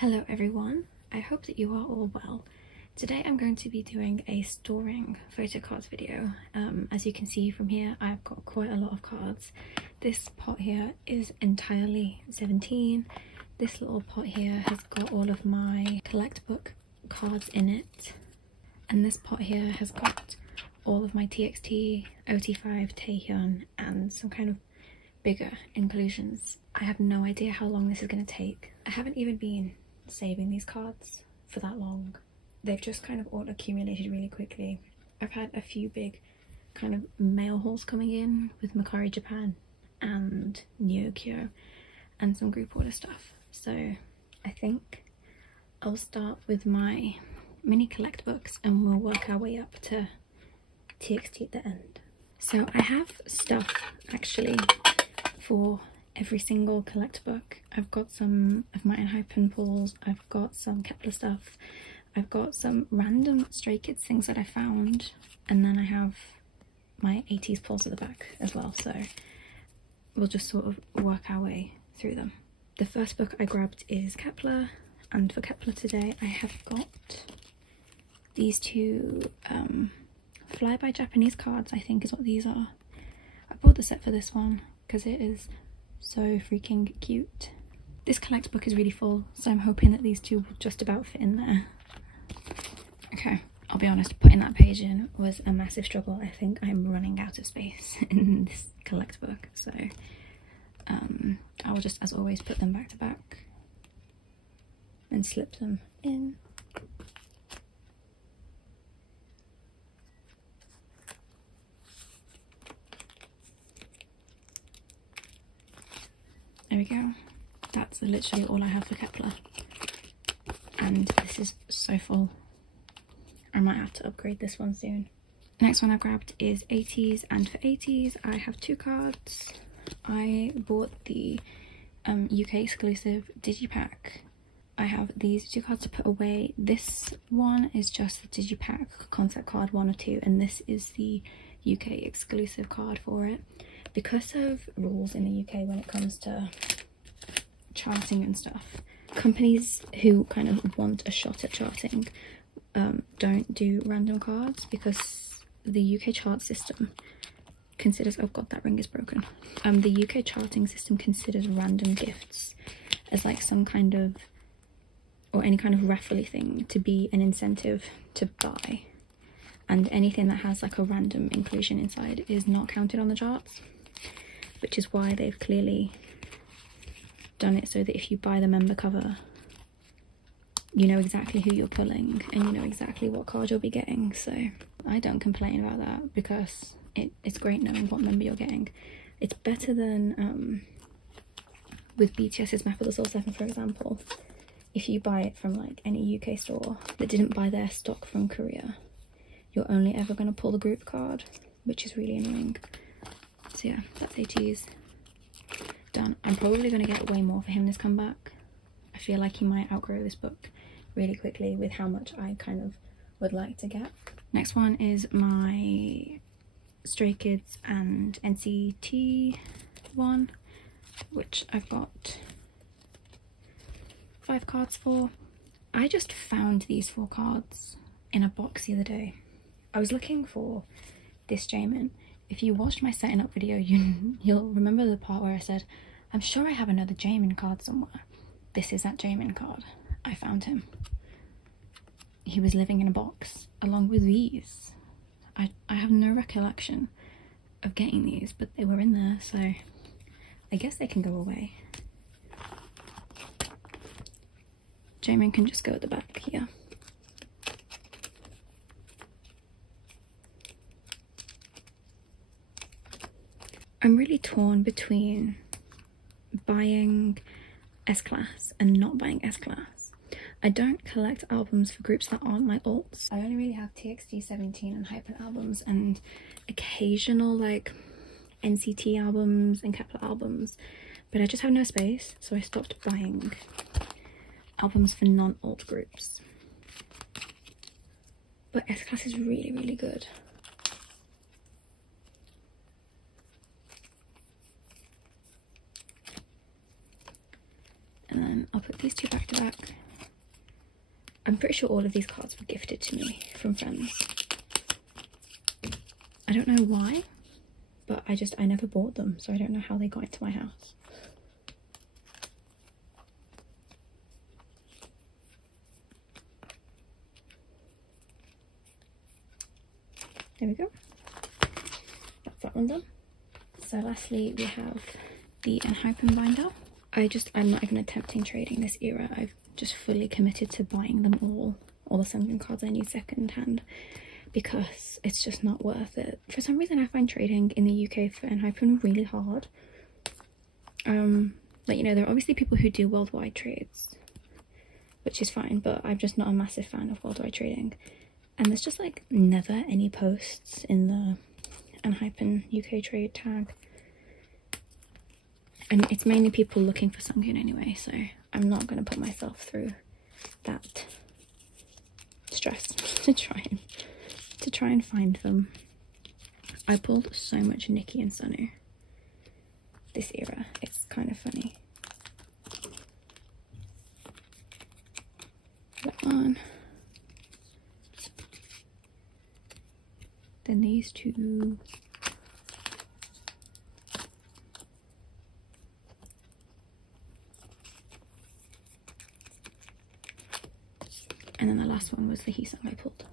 Hello everyone, I hope that you are all well. Today I'm going to be doing a storing photo cards video. As you can see from here, I've got quite a lot of cards. This pot here is entirely 17. This little pot here has got all of my collect book cards in it. And this pot here has got all of my TXT, OT5, taehyun and some kind of bigger inclusions. I have no idea how long this is going to take. I haven't even been saving these cards for that long. They've just kind of all accumulated really quickly. I've had a few big kind of mail hauls coming in with Makari Japan and Nyokyo and some group order stuff. So I think I'll start with my mini collect books and we'll work our way up to TXT at the end. So I have stuff actually for every single collect book. I've got some of my enhypen pulls, I've got some kep1er stuff, I've got some random Stray Kids things that I found, and then I have my ateez pulls at the back as well, so we'll just sort of work our way through them. The first book I grabbed is kep1er, and for kep1er today I have got these two flyby Japanese cards, I think is what these are. I bought the set for this one because it is so freaking cute. This collect book is really full, so I'm hoping that these two will just about fit in there. Okay, I'll be honest, putting that page in was a massive struggle. I think I'm running out of space in this collect book, so I will just, as always, put them back to back and slip them in. There we go. That's literally all I have for kep1er. And this is so full. I might have to upgrade this one soon. Next one I grabbed is ateez, and for ateez I have two cards. I bought the UK exclusive digipack. I have these two cards to put away. This one is just the digipack concept card 1 or 2, and this is the UK exclusive card for it. Because of rules in the UK when it comes to charting and stuff, companies who kind of want a shot at charting don't do random cards, because the UK chart system considers, oh god, that ring is broken. The UK charting system considers random gifts as like some kind of, or any kind of raffle thing, to be an incentive to buy, and anything that has like a random inclusion inside is not counted on the charts. Which is why they've clearly done it so that if you buy the member cover, you know exactly who you're pulling and you know exactly what card you'll be getting. So I don't complain about that, because it's great knowing what member you're getting. It's better than with BTS's Map of the Soul 7, for example. If you buy it from like any UK store that didn't buy their stock from Korea, you're only ever going to pull the group card, which is really annoying. So yeah, that's ateez. Done. I'm probably going to get way more for him this comeback. I feel like he might outgrow this book really quickly with how much I kind of would like to get. Next one is my Stray Kids and NCT one, which I've got 5 cards for. I just found these 4 cards in a box the other day. I was looking for this Jaemin. If you watched my setting up video, you'll remember the part where I said, I'm sure I have another Jaemin card somewhere. This is that Jaemin card. I found him. He was living in a box along with these. I have no recollection of getting these, but they were in there, so I guess they can go away. Jaemin can just go at the back here. I'm really torn between buying S-Class and not buying S-Class. I don't collect albums for groups that aren't my alts. I only really have TXT 17 and enhypen albums and occasional like NCT albums and kep1er albums, but I just have no space, so I stopped buying albums for non-alt groups. But S-Class is really, really good. And then I'll put these two back to back. I'm pretty sure all of these cards were gifted to me from friends. I don't know why, but I never bought them, so I don't know how they got into my house. There we go. That's that one done. So lastly, we have the enhypen binder. I'm not even attempting trading this era. I've just fully committed to buying them all the Sunken cards I need second hand, because it's just not worth it. For some reason I find trading in the UK for enhypen really hard. Like, you know, there are obviously people who do worldwide trades, which is fine, but I'm just not a massive fan of worldwide trading. And there's just like never any posts in the enhypen UK trade tag. And it's mainly people looking for Sunken anyway, so I'm not going to put myself through that stress to try and find them. I pulled so much Nikki and Sunu this era. It's kind of funny. That one. Then these two. And then the last one was the Heesung I pulled.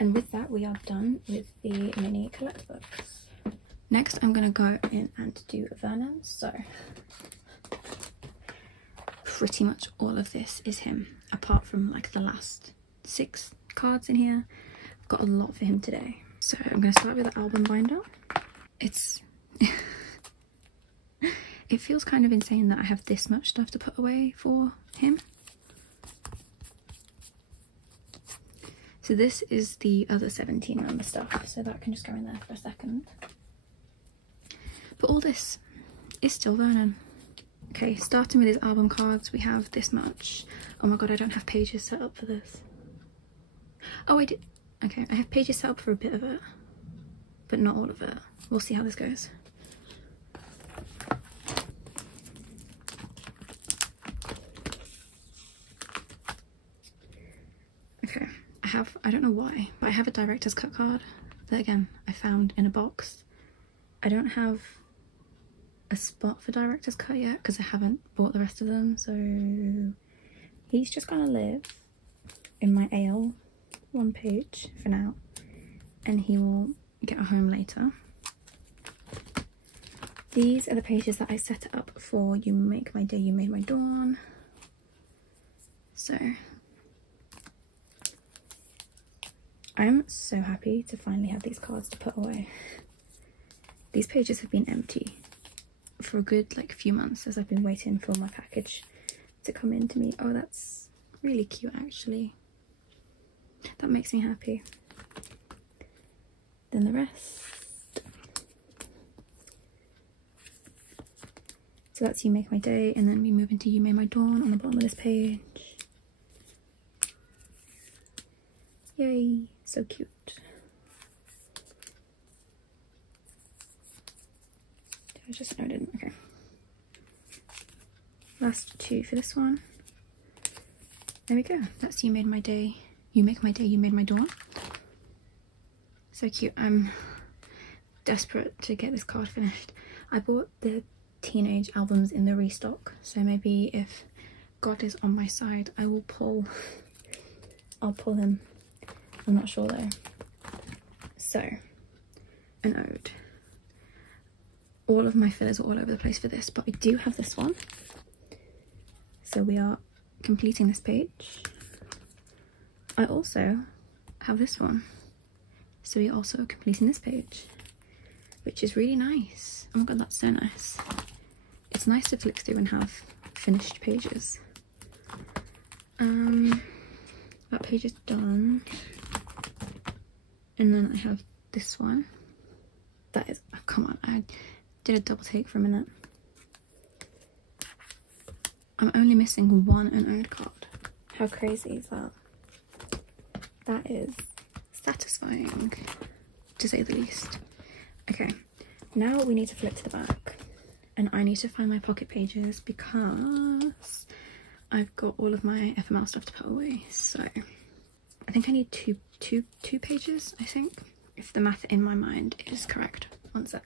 And with that, we are done with the mini collect books. Next, I'm going to go in and do Vernon. So pretty much all of this is him, apart from like the last 6 cards in here. I've got a lot for him today. So I'm going to start with the album binder. It's it feels kind of insane that I have this much stuff to put away for him. So this is the other 17 number stuff, so that can just go in there for a second. But all this is still Vernon. Okay, starting with his album cards, we have this much. Oh my god, I don't have pages set up for this. Oh, I did. Okay, I have pages set up for a bit of it, but not all of it. We'll see how this goes. Okay, I don't know why, but I have a director's cut card that again, I found in a box. I don't have a spot for director's cut yet because I haven't bought the rest of them, so he's just gonna live in my AL one page for now, and he will get a home later. These are the pages that I set up for You Make My Day, You Made My Dawn. So I'm so happy to finally have these cards to put away. These pages have been empty for a good like few months as I've been waiting for my package to come in to me. Oh, that's really cute actually. That makes me happy. Then the rest. So that's You Make My Day, and then we move into You Made My Dawn on the bottom of this page. Yay, so cute. I just noted, okay. Last 2 for this one. There we go, that's You Made My Day, You Make My Day, You Made My Dawn. So cute. I'm desperate to get this card finished. I bought the teenage albums in the restock, so maybe if God is on my side, I'll pull him. I'm not sure though. So, an ode. All of my fillers are all over the place for this, but I do have this one. So we are completing this page. I also have this one. So we're also completing this page, which is really nice. Oh my god, that's so nice. It's nice to flick through and have finished pages. That page is done. And then I have this one. That is, oh, come on, I did a double take for a minute. I'm only missing one an ode card. How crazy is that? That is satisfying, to say the least. Okay, now we need to flip to the back, and I need to find my pocket pages because I've got all of my FML stuff to put away. So I think I need two pages, I think, if the math in my mind is correct. One sec.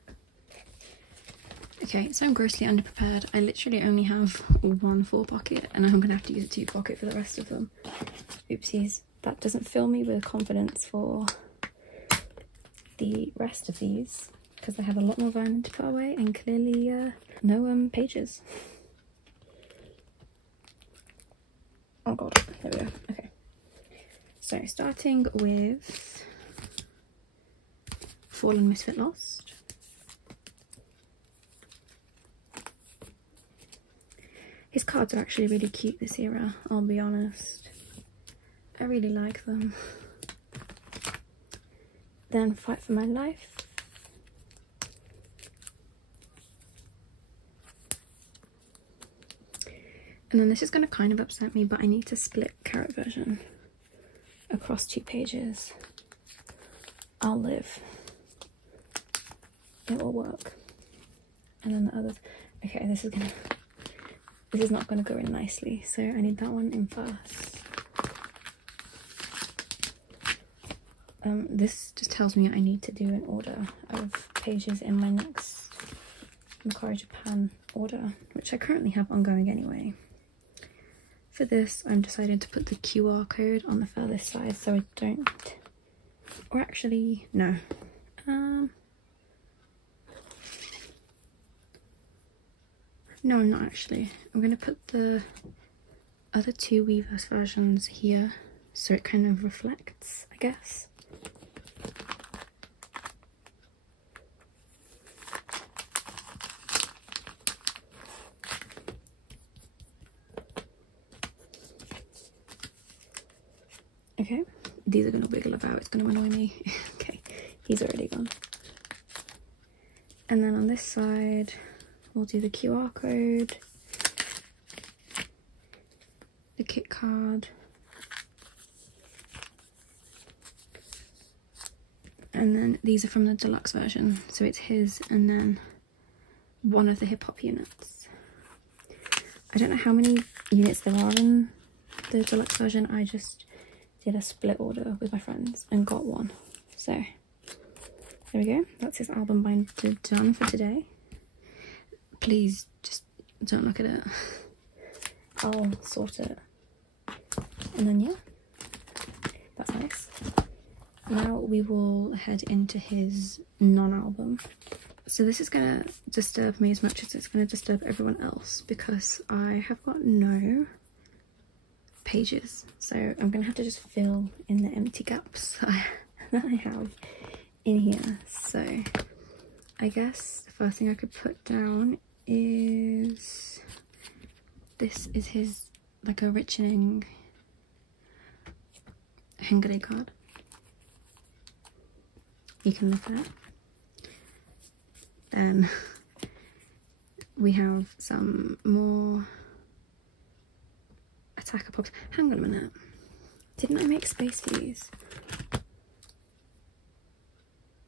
Okay, so I'm grossly underprepared. I literally only have one 4 pocket, and I'm gonna have to use a 2 pocket for the rest of them. Oopsies. That doesn't fill me with confidence for the rest of these, because I have a lot more vinyl to put away and clearly no pages. Oh god, there we go. Okay, so starting with Fallen Misfit Lost. His cards are actually really cute this era, I'll be honest. I really like them. Then Fight for My Life. And then this is going to kind of upset me, but I need to split Carrot version across 2 pages. I'll live. It will work. And then the others. Okay, this is not going to go in nicely, so I need that one in first. This just tells me I need to do an order of pages in my next Macari Japan order, which I currently have ongoing anyway. For this, I'm decided to put the QR code on the furthest side so I don't, or actually, no. No, I'm not actually. I'm going to put the other 2 Weverse versions here so it kind of reflects, I guess. Okay, these are going to wiggle about, it's going to annoy me. Okay, he's already gone. And then on this side, we'll do the QR code, the kit card, and then these are from the deluxe version, so it's his and then one of the hip hop units. I don't know how many units there are in the deluxe version, I just did a split order with my friends and got one. So there we go, that's his album binder done for today. Please just don't look at it. I'll sort it. And then yeah, that's nice. Now we will head into his non-album. So this is gonna disturb me as much as it's gonna disturb everyone else because I have got no pages. So I'm gonna have to just fill in the empty gaps that I have in here. So I guess the first thing I could put down is this is his like a richening Hengare card. You can look at it. Then we have some more attacker pops. Hang on a minute, didn't I make space for these?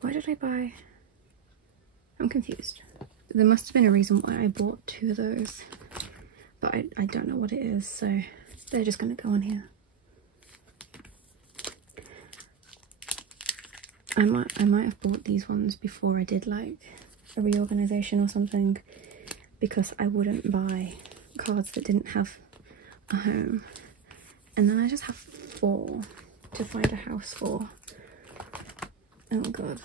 Why did I buy? I'm confused. There must have been a reason why I bought 2 of those, but I don't know what it is, so they're just going to go on here. I might have bought these ones before I did like a reorganization or something, because I wouldn't buy cards that didn't have a home, and then I just have 4 to find a house for. Oh god.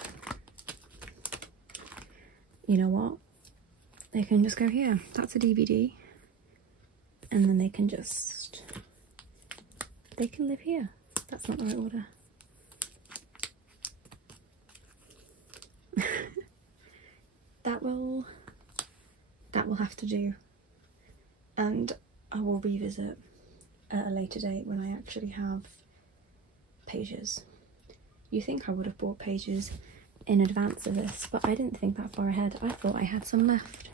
You know what? They can just go here. That's a DVD. And then they can just... they can live here. That's not the right order. That will have to do. And I will revisit at a later date when I actually have pages. You think I would have bought pages in advance of this, but I didn't think that far ahead. I thought I had some left.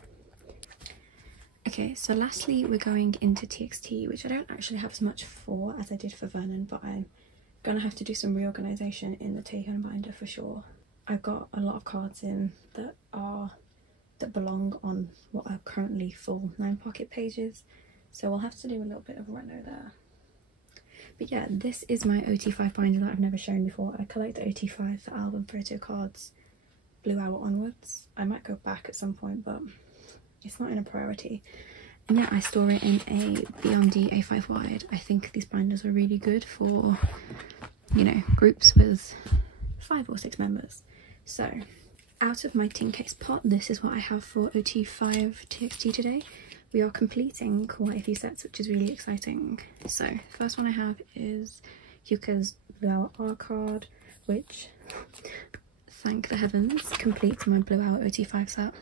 Okay, so lastly we're going into TXT, which I don't actually have as much for as I did for Vernon, but I'm gonna have to do some reorganization in the Taehyun binder for sure. I've got a lot of cards in that belong on what are currently full 9 pocket pages, so we'll have to do a little bit of reno there. But yeah, this is my OT5 binder that I've never shown before. I collect OT5 for album photo cards Blue Hour onwards. I might go back at some point, but it's not in a priority. And yeah, I store it in a BMD A5 wide. I think these binders are really good for, you know, groups with 5 or 6 members. So out of my tin case pot, this is what I have for OT5 TXT today. We are completing quite a few sets, which is really exciting. So first one I have is Yuka's Blue Hour R card, which, thank the heavens, completes my Blue Hour OT5 set.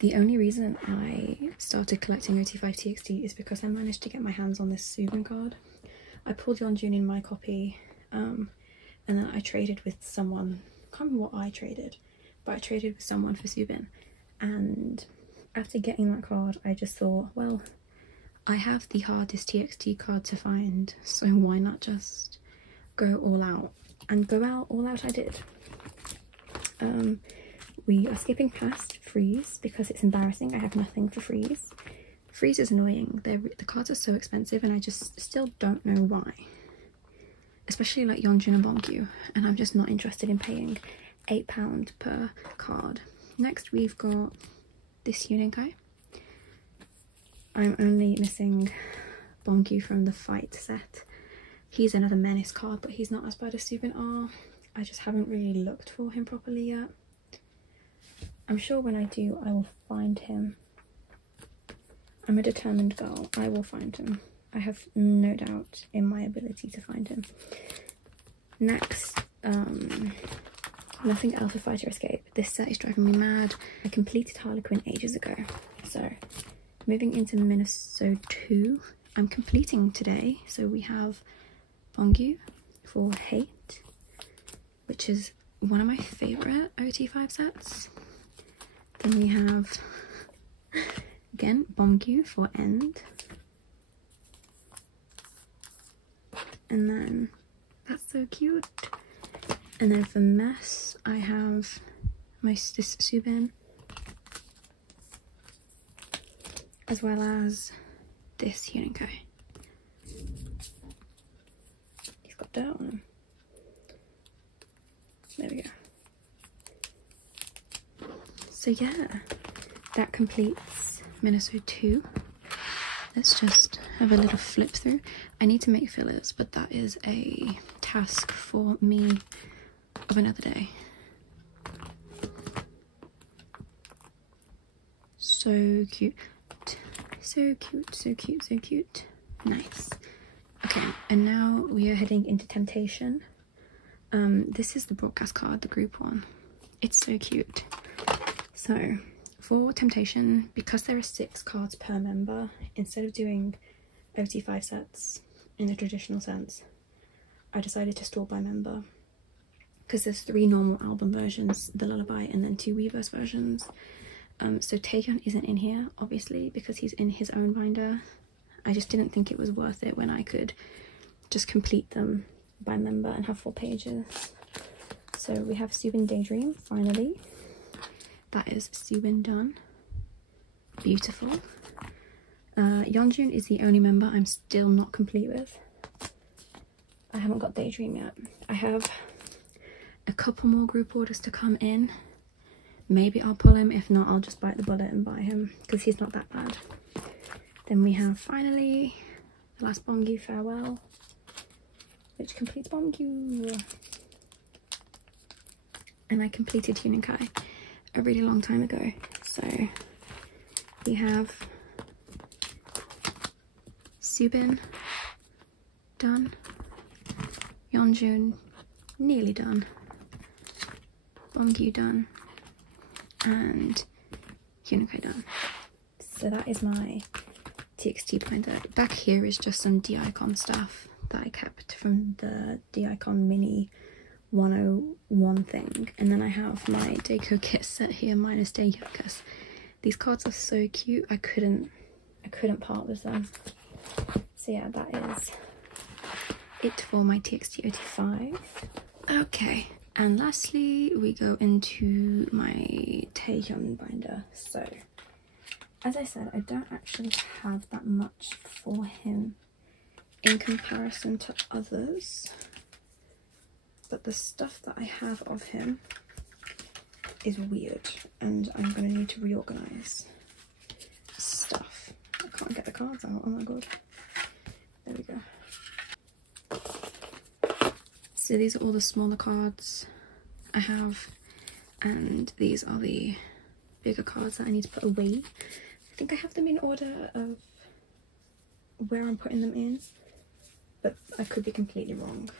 The only reason I started collecting OT5 TXT is because I managed to get my hands on this Subin card. I pulled Yeonjun in my copy, and then I traded with someone. I can't remember what I traded, but I traded with someone for Subin. And after getting that card, I just thought, well, I have the hardest TXT card to find, so why not just go all out? And go out all out I did. We are skipping past Freeze because it's embarrassing. I have nothing for Freeze. Freeze is annoying. The cards are so expensive and I just still don't know why. Especially like Yeonjun and Bongyu, and I'm just not interested in paying £8 per card. Next we've got this Yunin guy. I'm only missing Bongyu from the fight set. He's another menace card, but he's not as bad as Subin are. I just haven't really looked for him properly yet. I'm sure when I do, I will find him. I'm a determined girl. I will find him. I have no doubt in my ability to find him. Next, nothing Alpha Fighter Escape. This set is driving me mad. I completed Harlequin ages ago. So, moving into Minnesota 2, I'm completing today. So we have Bongyu for Hate, which is one of my favourite OT5 sets. Then we have, again, Bongyu for End. And then, that's so cute. And then for Mess, I have this Subin, as well as this Yuninko. He's got dirt on him. There we go. So yeah, that completes Minnesota 2. Let's just have a little flip through. I need to make fillers, but that is a task for me of another day. So cute. So cute, so cute, so cute. Nice. Okay, and now we are heading into Temptation. This is the broadcast card, the group one. It's so cute. So for Temptation, because there are 6 cards per member, instead of doing OT5 sets in the traditional sense, I decided to store by member, because there's 3 normal album versions, the Lullaby, and then 2 Weverse versions. So Taehyun isn't in here, obviously, because he's in his own binder. I just didn't think it was worth it when I could just complete them by member and have 4 pages. So we have Subin Daydream, finally. That is Subin done. Beautiful. Yeonjun is the only member I'm still not complete with. I haven't got Daydream yet. I have a couple more group orders to come in. Maybe I'll pull him. If not, I'll just bite the bullet and buy him, because he's not that bad. Then we have finally the last Bongyu Farewell, which completes Bongyu. And I completed Huninkai a really long time ago. So we have Subin done, Yeonjun nearly done, Bongyu done, and Huninkai done. So that is my TXT binder. Back here is just some D-Icon stuff that I kept from the D-Icon mini 101 thing, and then I have my Deco kit set here minus Deco. These cards are so cute. I couldn't part with them. So yeah, that is it for my TXT85. Okay, and lastly we go into my taehyun binder. So as I said, I don't actually have that much for him in comparison to others, but the stuff that I have of him is weird and I'm going to need to reorganize stuff. I can't get the cards out, oh my god. There we go. So these are all the smaller cards I have, and these are the bigger cards that I need to put away. I think I have them in order of where I'm putting them in, but I could be completely wrong.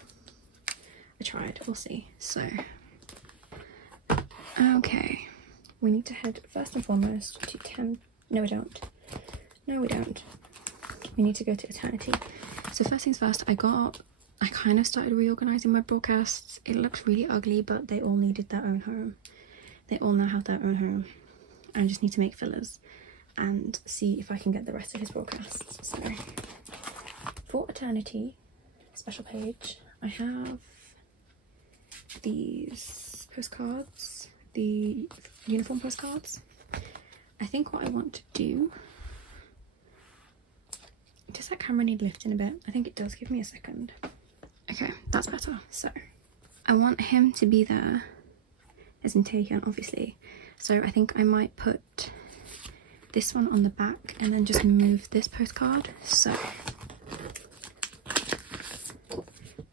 I tried, we'll see. So, okay, we need to head first and foremost to no we don't. No we don't. We need to go to eternity. So first things first, I kind of started reorganizing my broadcasts. It looks really ugly, but they all needed their own home. They all now have their own home. I just need to make fillers and see if I can get the rest of his broadcasts. So for eternity special page, I have these postcards, the uniform postcards. I think what I want to do, does that camera need lifting a bit? I think it does. Give me a second. Okay, that's better. So I want him to be there, as in taehyun obviously. So I think I might put this one on the back and then just move this postcard. So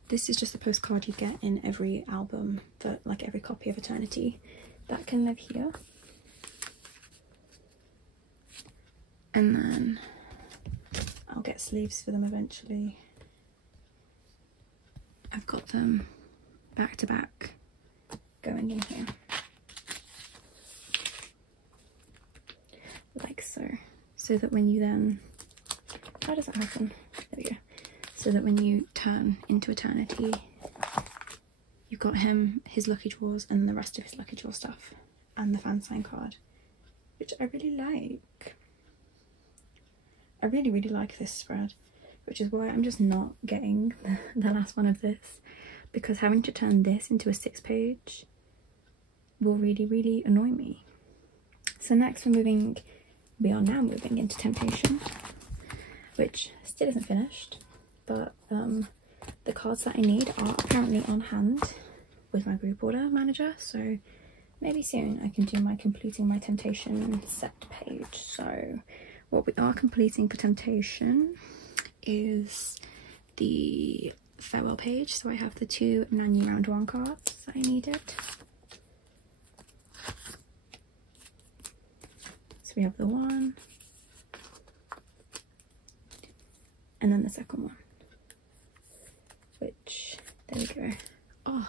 this is just a postcard you get in every album, for like every copy of Eternity. That can live here. And then I'll get sleeves for them eventually. I've got them back to back going in here. Like so. So that when you then, how does that happen? There we go. So that when you turn into Eternity, you've got him, his lucky draws, and the rest of his lucky draw stuff, and the fan sign card, which I really like. I really, really like this spread, which is why I'm just not getting the last one of this, because having to turn this into a 6-page will really, really annoy me. So next we are now moving into Temptation, which still isn't finished, but the cards that I need are apparently on hand with my group order manager, so maybe soon I can do my completing my Temptation set page. So what we are completing for Temptation is the farewell page. So I have the 2 Nanny round 1 cards that I needed. So we have the 1 and then the second one, which, there we go. Oh,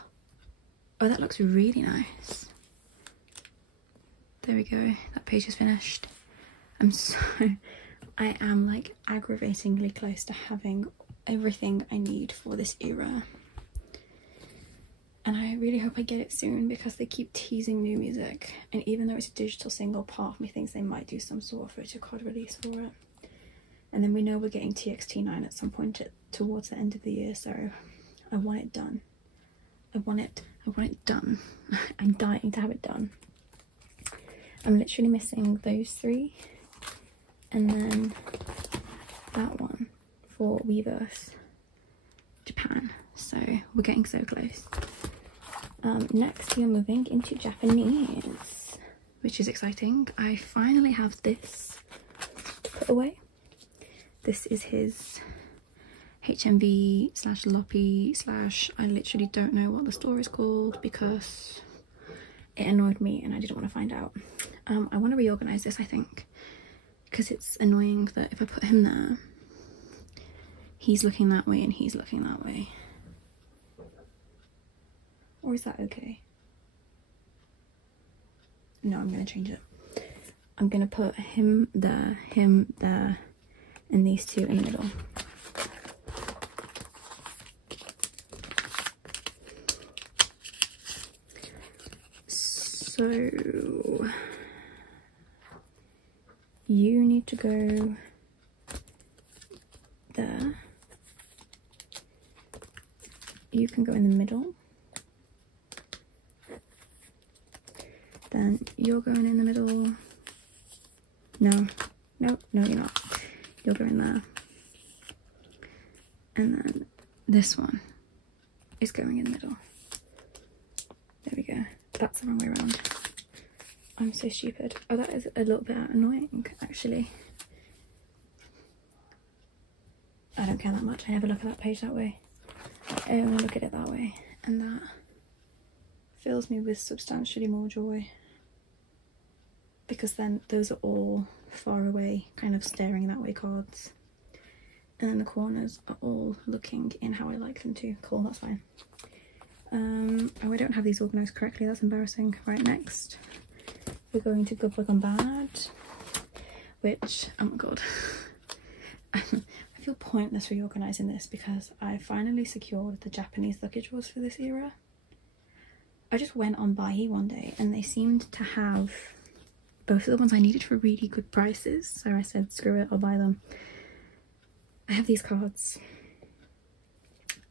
that looks really nice. There we go, that page is finished. I am like aggravatingly close to having everything I need for this era, and I really hope I get it soon, because they keep teasing new music, and even though it's a digital single, part of me thinks they might do some sort of photocard release for it. And then we know we're getting TXT9 at some point towards the end of the year, so I want it done. I want it done. I'm dying to have it done. I'm literally missing those 3 and then that one for Weverse Japan, so we're getting so close. Next we are moving into Japanese, which is exciting. I finally have this to put away. This is his HMV / Loppy / I literally don't know what the store is called because it annoyed me and I didn't want to find out. I want to reorganize this, I think, because it's annoying that if I put him there, he's looking that way and he's looking that way. Or is that okay? No, I'm going to change it. I'm going to put him there, and these 2 in the middle. So you need to go there, you can go in the middle. Then you're going in the middle. No, you're not. You're going there. And then this one is going in the middle. There we go. That's the wrong way around. I'm so stupid. Oh, that is a little bit annoying, actually. I don't care that much. I never look at that page that way. I only look at it that way. And that fills me with substantially more joy. Because then those are all far away, kind of staring that way cards. And then the corners are all looking in how I like them to. Cool, that's fine. Oh, I don't have these organised correctly. That's embarrassing. Right, next. We're going to Good, Bug and Bad. Which, oh my god. I feel pointless reorganising this because I finally secured the Japanese lucky draws for this era. I just went on Baihi one day and they seemed to have both of the ones I needed for really good prices. So I said, screw it, I'll buy them. I have these cards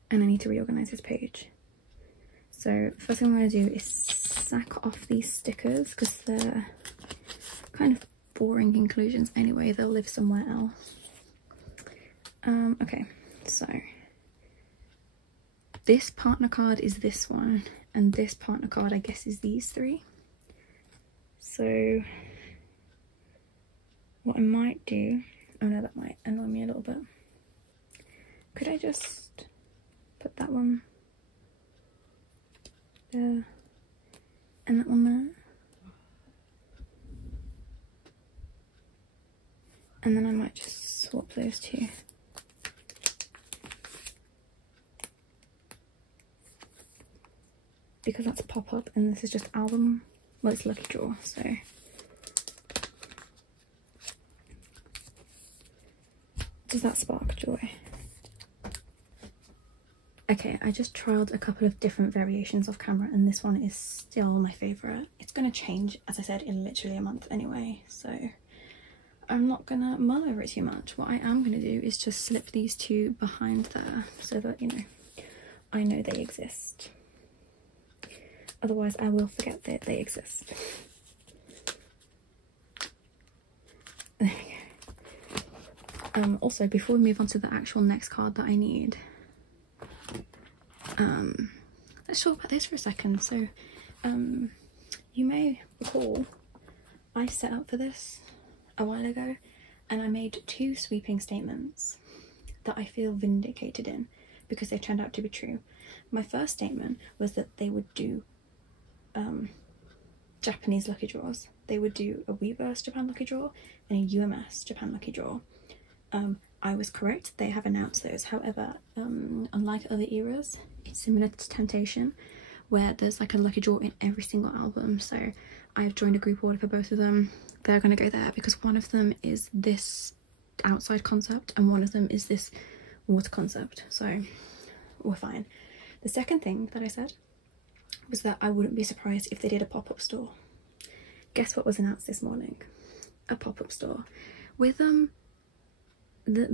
and I need to reorganise this page. So first thing I'm going to do is sack off these stickers because they're kind of boring inclusions anyway. They'll live somewhere else. Okay, so this partner card is this one and this partner card I guess is these three. So what I might do, oh no, that might annoy me a little bit. Could I just put that one there and that one there? And then I might just swap those two. Because that's a pop-up and this is just album, well it's lucky draw, so. Does that spark joy? Okay, I just trialed a couple of different variations off camera and this one is still my favourite. It's going to change, as I said, in literally a month anyway, so I'm not going to mull over it too much. What I am going to do is just slip these two behind there so that, you know, I know they exist. Otherwise I will forget that they exist. There we go. Also, before we move on to the actual next card that I need, let's talk about this for a second. So you may recall I set up for this a while ago and I made two sweeping statements that I feel vindicated in because they turned out to be true. My first statement was that they would do Japanese lucky draws. They would do a Weverse Japan lucky draw and a UMS Japan lucky draw. I was correct, they have announced those. However, unlike other eras, it's similar to Temptation, where there's like a lucky draw in every single album. So I've joined a group order for both of them. They're going to go there because one of them is this outside concept and one of them is this water concept. So we're fine. The second thing that I said was that I wouldn't be surprised if they did a pop-up store. Guess what was announced this morning? A pop-up store. With the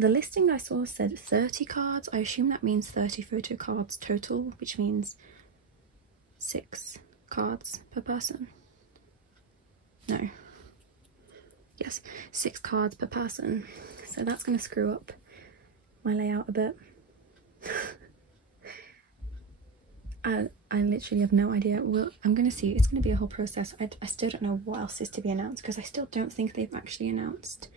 listing I saw said 30 cards. I assume that means 30 photo cards total, which means 6 cards per person. No. Yes, 6 cards per person. So that's going to screw up my layout a bit. I literally have no idea. Well, I'm going to see. It's going to be a whole process. I still don't know what else is to be announced because I still don't think they've actually announced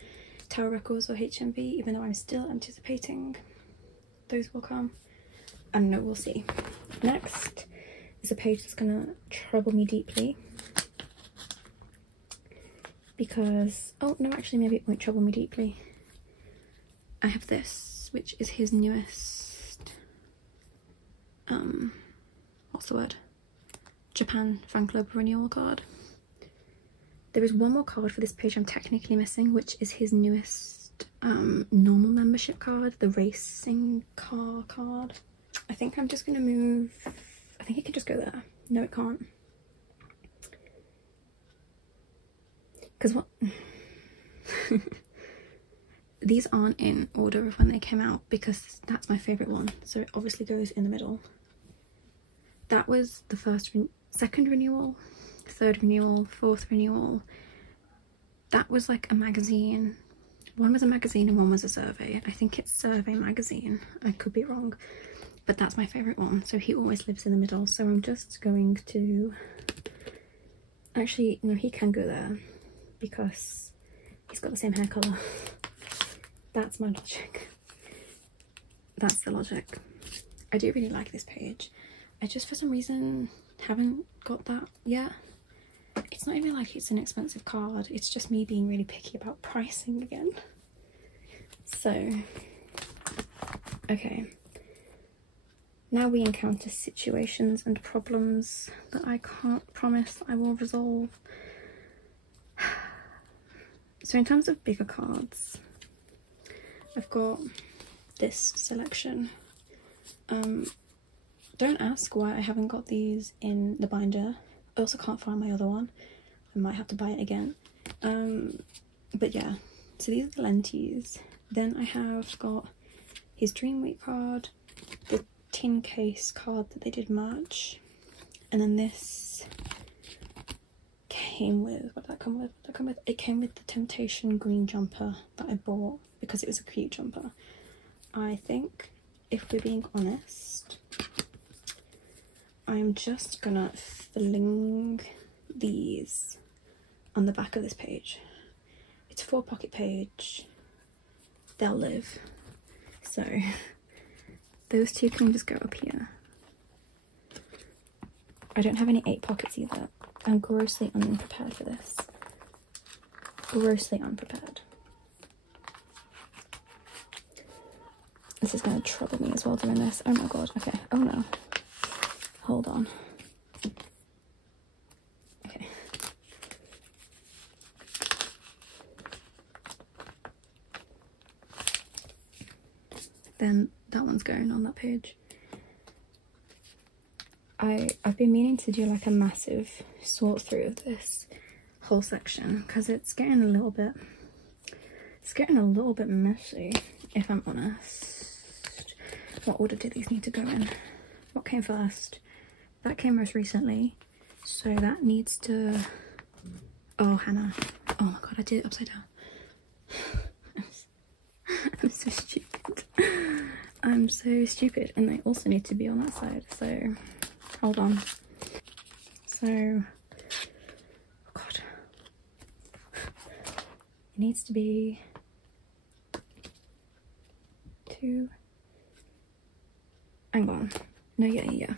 Tower Records or HMV, even though I'm still anticipating those will come. I don't know, we'll see. Next is a page that's going to trouble me deeply. Because, oh no, actually maybe it won't trouble me deeply. I have this, which is his newest, what's the word? Japan fan club renewal card. There is one more card for this page I'm technically missing, which is his newest normal membership card, the racing car card. I think I'm just going to move, I think it can just go there. No, it can't. Because what? These aren't in order of when they came out because that's my favourite one. So it obviously goes in the middle. that was the second renewal, third renewal, fourth renewal. That was like a magazine. One was a magazine and one was a survey. I think it's Survey magazine, I could be wrong, but that's my favourite one. So he always lives in the middle, so I'm just going to, actually no, he can go there because he's got the same hair colour. That's my logic. That's the logic. I do really like this page. I just for some reason haven't got that yet. It's not even like it's an expensive card, it's just me being really picky about pricing again. So, okay. Now we encounter situations and problems that I can't promise I will resolve. So in terms of bigger cards, I've got this selection. Don't ask why I haven't got these in the binder. I also can't find my other one. I might have to buy it again. But yeah, so these are the lenties. Then I have got his Dream Week card, the tin case card that they did merch, and then this came with, what did that come with? What did that come with? It came with the Temptation green jumper that I bought because it was a cute jumper. I think, if we're being honest, I'm just gonna fling these on the back of this page. It's a 4-pocket page. They'll live. So those two can just go up here. I don't have any 8 pockets either. I'm grossly unprepared for this. Grossly unprepared. This is going to trouble me as well doing this. Oh my god. Okay. Oh no. Hold on. Okay. Then that one's going on that page. I've been meaning to do like a massive sort through of this whole section because it's getting a little bit messy, if I'm honest. What order do these need to go in? What came first? That came most recently, so that needs to, oh Hannah, oh my god, I did it upside down. I'm so stupid. I'm so stupid, and they also need to be on that side, so hold on. So, oh god, it needs to be 2, hang on, no, yeah.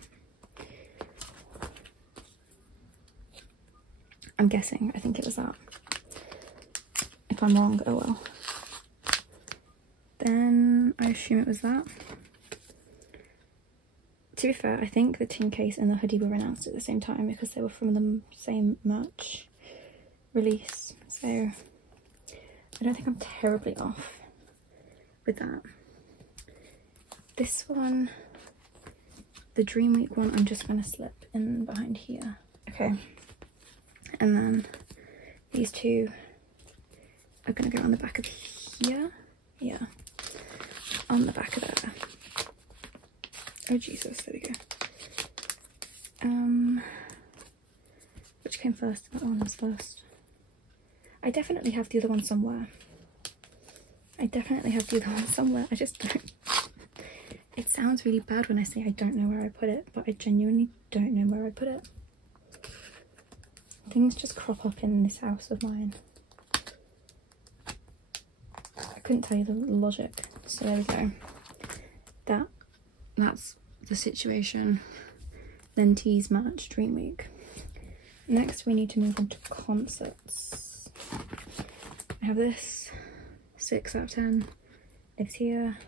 I'm guessing, I think it was that. If I'm wrong, oh well. Then I assume it was that. To be fair, I think the tin case and the hoodie were announced at the same time because they were from the same merch release. So I don't think I'm terribly off with that. This one, the Dream Week one, I'm just going to slip in behind here. Okay. And then these two are going to go on the back of here. Yeah. On the back of there. Oh Jesus, there we go. Which came first? That one was first. I definitely have the other one somewhere. I just don't. It sounds really bad when I say I don't know where I put it, but I genuinely don't know where I put it. Things just crop up in this house of mine. I couldn't tell you the logic, so there we go. That's the situation. Then Tease Match Dream Week. Next we need to move on to concerts. I have this 6 out of 10, lives here.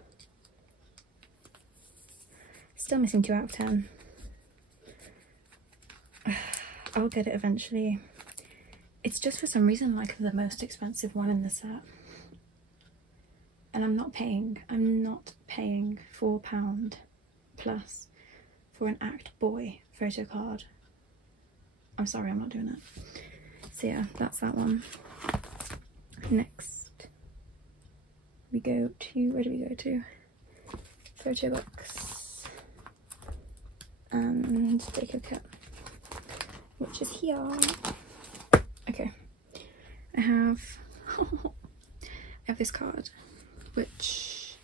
Still missing 2 out of 10. I'll get it eventually. It's just for some reason like the most expensive one in the set. And I'm not paying £4 plus for an Act Boy photo card. I'm sorry, I'm not doing it. So yeah, that's that one. Next we go to, where do we go to? Photo books. and deco kit, which is here. Okay, I have this card which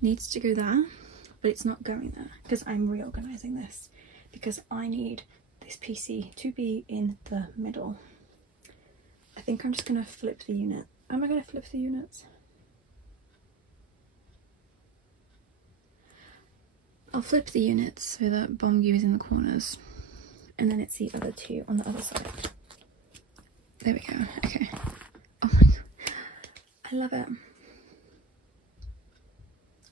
needs to go there, but it's not going there because I'm reorganizing this because I need this PC to be in the middle. I think I'm just gonna flip the unit. Am I gonna flip the units? I'll flip the units so that Bongu is in the corners and then it's the other two on the other side. There we go. Okay. Oh my god. I love it.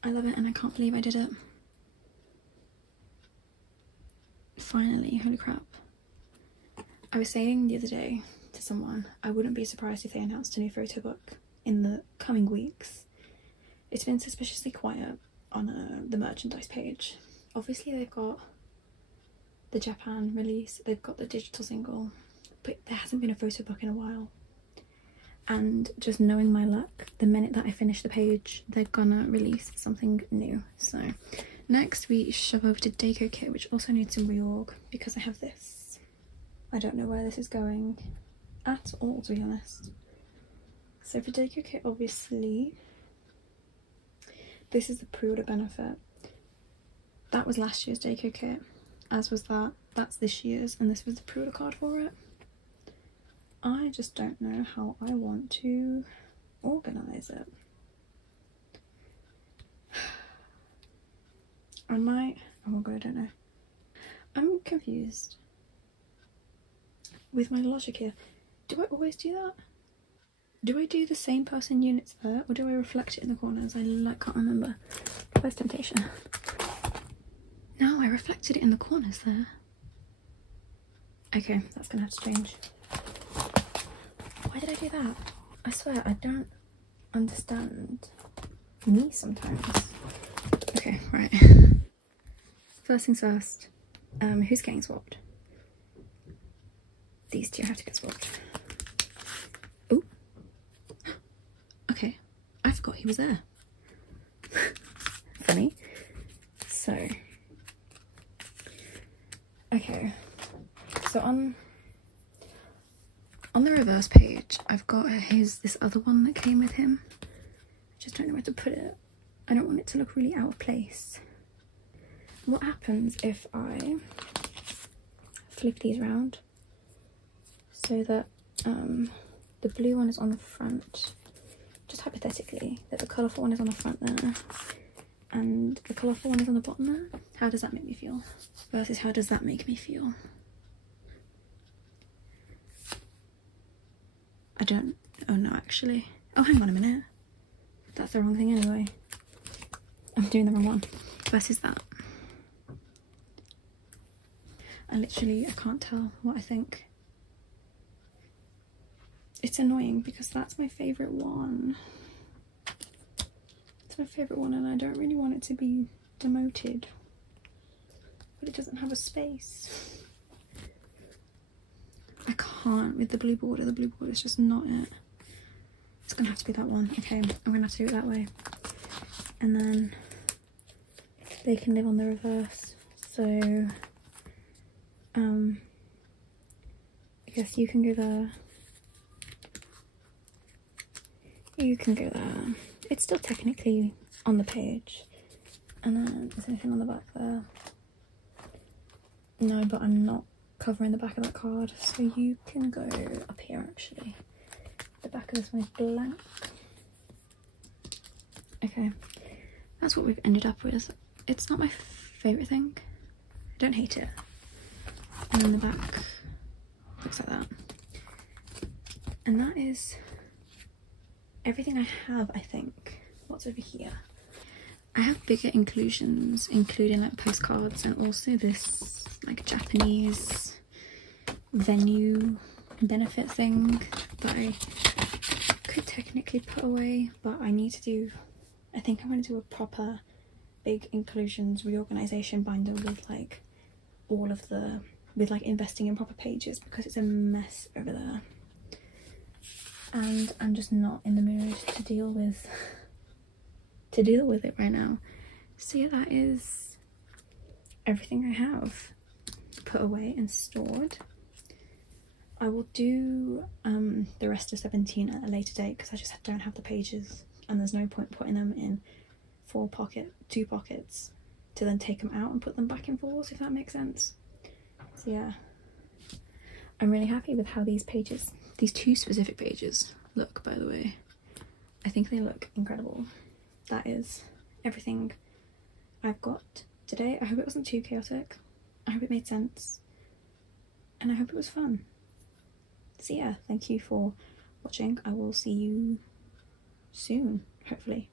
I love it and I can't believe I did it. Finally, holy crap. I was saying the other day to someone, I wouldn't be surprised if they announced a new photo book in the coming weeks. It's been suspiciously quiet on the merchandise page. Obviously they've got the Japan release, they've got the digital single, but there hasn't been a photo book in a while. And just knowing my luck, the minute that I finish the page, they're gonna release something new. So next we shove over to Deco Kit, which also needs some reorg because I have this. I don't know where this is going at all, to be honest. So for Deco Kit, obviously, this is the pre-order benefit. That was last year's Deco Kit, as was that. That's this year's, and this was the pre-order card for it. I just don't know how I want to organise it. I might... oh my god, I don't know. I'm confused with my logic here. Do I always do that? Do I do the same person units there, or do I reflect it in the corners? I can't remember. Where's Temptation? No, I reflected it in the corners there. Okay, that's gonna have to change. Why did I do that? I swear, I don't understand me sometimes. Okay, right. First things first, who's getting swapped? These two have to get swapped. Oh, okay, I forgot he was there. Funny. So, okay, so on the reverse page, I've got this other one that came with him. I just don't know where to put it. I don't want it to look really out of place. What happens if I flip these around so that the blue one is on the front, just hypothetically, that the colourful one is on the front there and the colourful one is on the bottom there? How does that make me feel? Versus how does that make me feel? I don't... oh no, actually. Oh, hang on a minute. That's the wrong thing anyway. I'm doing the wrong one. Versus that. I can't tell what I think. It's annoying because that's my favourite one. It's my favourite one and I don't really want it to be demoted. But it doesn't have a space. I can't with the blue border. The blue border is just not it. It's gonna have to be that one. Okay, I'm gonna have to do it that way. And then they can live on the reverse. So I guess you can go there. You can go there. It's still technically on the page. And then is anything on the back there? No, but I'm not covering the back of that card, so you can go up here actually. The back of this one is blank. Okay, that's what we've ended up with. It's not my favourite thing. I don't hate it. And then the back looks like that. And that is everything I have, I think. What's over here? I have bigger inclusions, including like postcards and also this like Japanese venue benefit thing that I could technically put away, but I need to do, I think I'm going to do a proper big inclusions reorganization binder with like all of the, with like investing in proper pages because it's a mess over there. And I'm just not in the mood to deal with it right now. So yeah, that is everything I have. put away and stored. I will do the rest of 17 at a later date because I just don't have the pages, and there's no point putting them in two pockets to then take them out and put them back in 4s, if that makes sense. So yeah, I'm really happy with how these pages, these 2 specific pages, look, by the way. I think they look incredible. That is everything I've got today. I hope it wasn't too chaotic. I hope it made sense. And I hope it was fun. So yeah, thank you for watching. I will see you soon, hopefully.